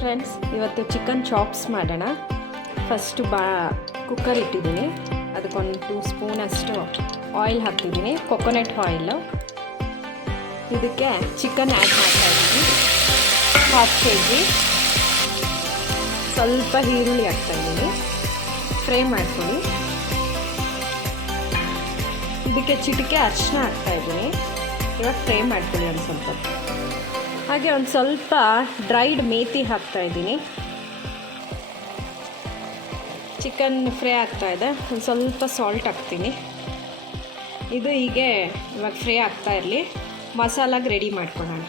Friends ಇವತ್ತು chicken chops ಮಾಡೋಣ. First ಬಾ ಕುಕ್ಕರ್ ಇಟ್ಟಿದ್ದೀನಿ. ಅದಕ್ಕೊಂದು ಟೂ ಸ್ಪೂನ್ ಅಷ್ಟು ಆಯಿಲ್ ಹಾಕ್ತಿದ್ದೀನಿ. ಕೊಕೊನಟ್ ಆಯಿಲು ಇದಕ್ಕೆ ಚಿಕನ್ ಆ್ಯಡ್ ಮಾಡ್ತಾ ಇದ್ದೀನಿ. ಹಾಫ್ ಕೆ ಜಿ ಸ್ವಲ್ಪ ಈರುಳ್ಳಿ ಹಾಕ್ತಾಯಿದ್ದೀನಿ ಫ್ರೈ ಮಾಡ್ಕೊಳ್ಳಿ. ಇದಕ್ಕೆ ಚಿಟಿಕೆ ಅರಿಶಿನ ಹಾಕ್ತಾಯಿದ್ದೀನಿ ಇವಾಗ ಫ್ರೈ ಮಾಡ್ಕೊಳ್ಳಿ ಒಂದು ಸ್ವಲ್ಪ. ಹಾಗೆ ಒಂದು ಸ್ವಲ್ಪ ಡ್ರೈಡ್ ಮೇತಿ ಹಾಕ್ತಾ ಇದ್ದೀನಿ. ಚಿಕನ್ ಫ್ರೈ ಆಗ್ತಾ ಇದೆ. ಒಂದು ಸ್ವಲ್ಪ ಸಾಲ್ಟ್ ಹಾಕ್ತೀನಿ. ಇದು ಹೀಗೆ ಇವಾಗ ಫ್ರೈ ಆಗ್ತಾ ಇರಲಿ. ಮಸಾಲಾಗೆ ರೆಡಿ ಮಾಡ್ಕೊಳ್ಳೋಣ.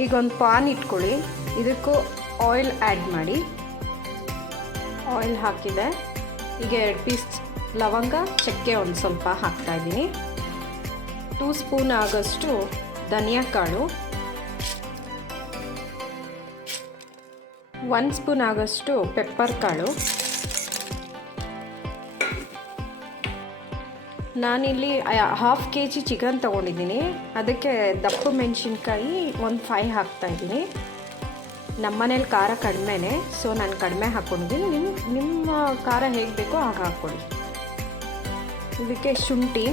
ಈಗ ಒಂದು ಪಾನ್ ಇಟ್ಕೊಳ್ಳಿ. ಇದಕ್ಕೂ ಆಯಿಲ್ ಆ್ಯಡ್ ಮಾಡಿ. ಆಯಿಲ್ ಹಾಕಿದೆ. ಈಗ ಎರಡು ಪೀಸ್ ಲವಂಗ, ಚಕ್ಕೆ ಒಂದು ಸ್ವಲ್ಪ ಹಾಕ್ತಾ ಇದ್ದೀನಿ. ಟೂ ಸ್ಪೂನ್ ಆಗೋಷ್ಟು ಧನಿಯಾ ಕಾಳು. ಒಂದು ಸ್ಪೂನ್ ಆಗೋಷ್ಟು ಪೆಪ್ಪರ್ ಕಾಳು. ನಾನಿಲ್ಲಿ ಹಾಫ್ ಕೆ ಜಿ ಚಿಕನ್ ತೊಗೊಂಡಿದ್ದೀನಿ. ಅದಕ್ಕೆ ದಪ್ಪ ಮೆಣಸಿನ್ಕಾಯಿ ಒಂದು ಫೈ ಹಾಕ್ತಾಯಿದ್ದೀನಿ ನಮ್ಮ ಮನೇಲಿ ಖಾರ ಕಡಿಮೆನೇ ಸೊ ನಾನು ಕಡಿಮೆ ಹಾಕ್ಕೊಂಡಿದ್ದೀನಿ ನಿಮ್ಮ ನಿಮ್ಮ ಖಾರ ಹೇಗೆ ಬೇಕೋ ಹಾಗೆ ಹಾಕ್ಕೊಳ್ಳಿ ಇದಕ್ಕೆ ಶುಂಠಿ,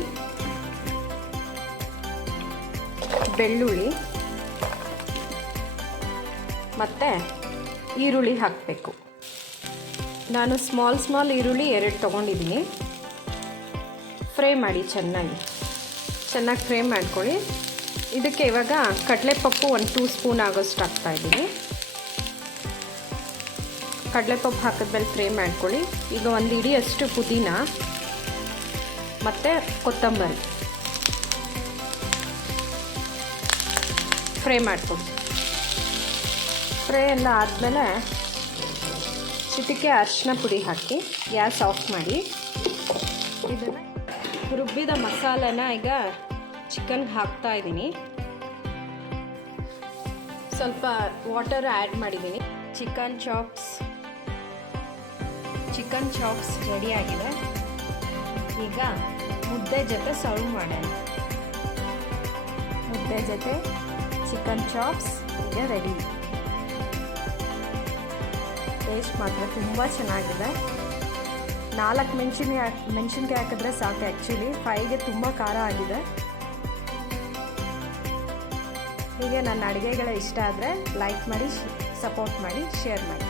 ಬೆಳ್ಳುಳ್ಳಿ, ಮತ್ತು ಈರುಳ್ಳಿ ಹಾಕಬೇಕು. ನಾನು ಸ್ಮಾಲ್ ಸ್ಮಾಲ್ ಈರುಳ್ಳಿ ಎರಡು ತೊಗೊಂಡಿದ್ದೀನಿ. ಫ್ರೈ ಮಾಡಿ ಚೆನ್ನಾಗಿ. ಚೆನ್ನಾಗಿ ಫ್ರೈ ಮಾಡ್ಕೊಳ್ಳಿ. ಇದಕ್ಕೆ ಇವಾಗ ಕಡಲೆಪಪ್ಪು ಒಂದು ಟೂ ಸ್ಪೂನ್ ಆಗೋಷ್ಟು ಹಾಕ್ತಾಯಿದ್ದೀನಿ ಕಡಲೆಪಪ್ಪು ಹಾಕಿದ್ಮೇಲೆ ಫ್ರೈ ಮಾಡ್ಕೊಳ್ಳಿ. ಈಗ ಒಂದು ಇಡಿಯಷ್ಟು ಪುದೀನ, ಮತ್ತು ಕೊತ್ತಂಬರಿ. ಫ್ರೈ ಮಾಡ್ಕೊಳ್ಳಿ ಫ್ರೈ ಎಲ್ಲ ಆದಮೇಲೆ ಚಿಟಿಕೆ ಅರಿಶಿನ ಪುಡಿ ಹಾಕಿ ಗ್ಯಾಸ್ ಆಫ್ ಮಾಡಿ. ಇದನ್ನು ರುಬ್ಬಿದ ಮಸಾಲೆನ ಈಗ ಚಿಕನ್ಗೆ ಹಾಕ್ತಾ ಇದ್ದೀನಿ. ಸ್ವಲ್ಪ ವಾಟರ್ ಆ್ಯಡ್ ಮಾಡಿದ್ದೀನಿ. ಚಿಕನ್ ಚಾಪ್ಸ್ ಚಿಕನ್ ಚಾಪ್ಸ್ ರೆಡಿಯಾಗಿದೆ ಈಗ ಮುದ್ದೆ ಜೊತೆ ಸರ್ವ್ ಮಾಡೋಣ. ಮುದ್ದೆ ಜೊತೆ ಚಿಕನ್ ಚಾಪ್ಸ್ ಈಗ ರೆಡಿ ಟೇಸ್ಟ್ ಮಾತ್ರ ತುಂಬ ಚೆನ್ನಾಗಿದೆ. ನಾಲ್ಕು ಮೆಣಸಿನ ಮೆಣಸಿನ್ಕಾಯಿ ಹಾಕಿದ್ರೆ ಸಾಕು ಆ್ಯಕ್ಚುಲಿ ಫೈಗೆ ತುಂಬ ಖಾರ ಆಗಿದೆ. ಹೀಗೆ ನನ್ನ ಅಡುಗೆಗಳ ಇಷ್ಟ ಆದರೆ ಲೈಕ್ ಮಾಡಿ ಸಪೋರ್ಟ್ ಮಾಡಿ ಶೇರ್ ಮಾಡಿ.